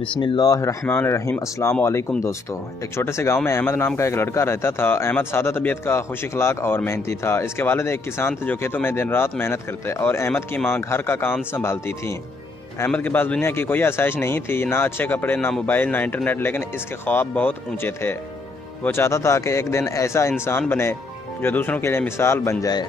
بسم اللہ الرحمن الرحیم۔ السلام علیکم دوستو۔ ایک چھوٹے سے گاؤں میں احمد نام کا ایک لڑکا رہتا تھا۔ احمد سادہ طبیعت کا، خوش اخلاق اور محنتی تھا۔ اس کے والد ایک کسان تھے جو کھیتوں میں دن رات محنت کرتے، اور احمد کی ماں گھر کا کام سنبھالتی تھی۔ احمد کے پاس دنیا کی کوئی آسائش نہیں تھی، نہ اچھے کپڑے، نہ موبائل، نہ انٹرنیٹ، لیکن اس کے خواب بہت اونچے تھے۔ وہ چاہتا تھا کہ ایک دن ایسا انسان بنے جو دوسروں کے لیے مثال بن جائے۔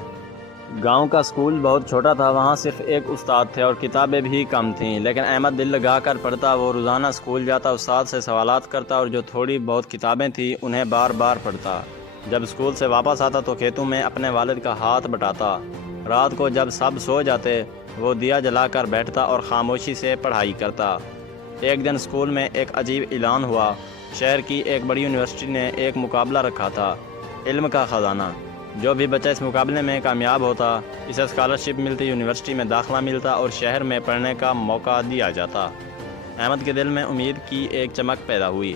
گاؤں کا اسکول بہت چھوٹا تھا، وہاں صرف ایک استاد تھے اور کتابیں بھی کم تھیں، لیکن احمد دل لگا کر پڑھتا۔ وہ روزانہ اسکول جاتا، استاد سے سوالات کرتا اور جو تھوڑی بہت کتابیں تھیں انہیں بار بار پڑھتا۔ جب اسکول سے واپس آتا تو کھیتوں میں اپنے والد کا ہاتھ بٹاتا۔ رات کو جب سب سو جاتے وہ دیا جلا کر بیٹھتا اور خاموشی سے پڑھائی کرتا۔ ایک دن اسکول میں ایک عجیب اعلان ہوا۔ شہر کی ایک بڑی یونیورسٹی نے ایک مقابلہ رکھا تھا، علم کا خزانہ۔ جو بھی بچہ اس مقابلے میں کامیاب ہوتا اسے اسکالرشپ ملتی، یونیورسٹی میں داخلہ ملتا اور شہر میں پڑھنے کا موقع دیا جاتا۔ احمد کے دل میں امید کی ایک چمک پیدا ہوئی۔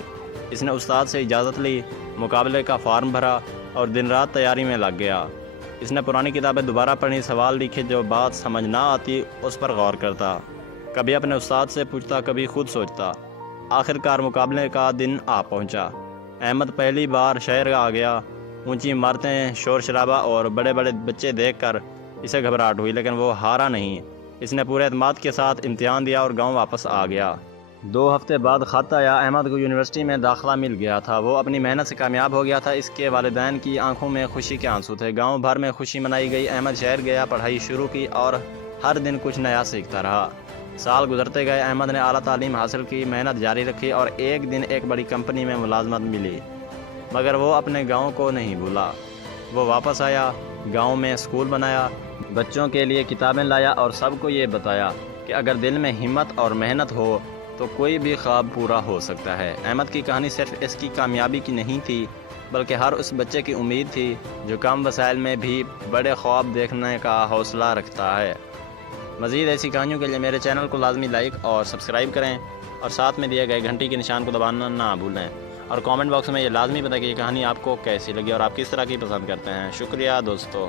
اس نے استاد سے اجازت لی، مقابلے کا فارم بھرا اور دن رات تیاری میں لگ گیا۔ اس نے پرانی کتابیں دوبارہ پڑھی، سوال لکھے، جو بات سمجھ نہ آتی اس پر غور کرتا۔ کبھی اپنے استاد سے پوچھتا، کبھی خود سوچتا۔ آخر کار مقابلے کا دن آ پہنچا۔ احمد پہلی بار شہر آ گیا۔ اونچی عمارتیں، شور شرابہ اور بڑے بڑے بچے دیکھ کر اسے گھبراہٹ ہوئی، لیکن وہ ہارا نہیں۔ اس نے پورے اعتماد کے ساتھ امتحان دیا اور گاؤں واپس آ گیا۔ 2 ہفتے بعد خط آیا، احمد کو یونیورسٹی میں داخلہ مل گیا تھا۔ وہ اپنی محنت سے کامیاب ہو گیا تھا۔ اس کے والدین کی آنکھوں میں خوشی کے آنسو تھے۔ گاؤں بھر میں خوشی منائی گئی۔ احمد شہر گیا، پڑھائی شروع کی اور ہر دن کچھ نیا سیکھتا رہا۔ سال گزرتے گئے، احمد نے اعلیٰ تعلیم حاصل کی، محنت جاری رکھی اور ایک دن ایک بڑی کمپنی میں ملازمت ملی۔ مگر وہ اپنے گاؤں کو نہیں بھولا۔ وہ واپس آیا، گاؤں میں اسکول بنایا، بچوں کے لیے کتابیں لایا اور سب کو یہ بتایا کہ اگر دل میں ہمت اور محنت ہو تو کوئی بھی خواب پورا ہو سکتا ہے۔ احمد کی کہانی صرف اس کی کامیابی کی نہیں تھی، بلکہ ہر اس بچے کی امید تھی جو کم وسائل میں بھی بڑے خواب دیکھنے کا حوصلہ رکھتا ہے۔ مزید ایسی کہانیوں کے لیے میرے چینل کو لازمی لائک اور سبسکرائب کریں اور ساتھ میں دیے گئے گھنٹی کے نشان کو دبانا نہ بھولیں، اور کامنٹ باکس میں یہ لازمی بتائیں کہ یہ کہانی آپ کو کیسی لگی اور آپ کس طرح کی پسند کرتے ہیں۔ شکریہ دوستو۔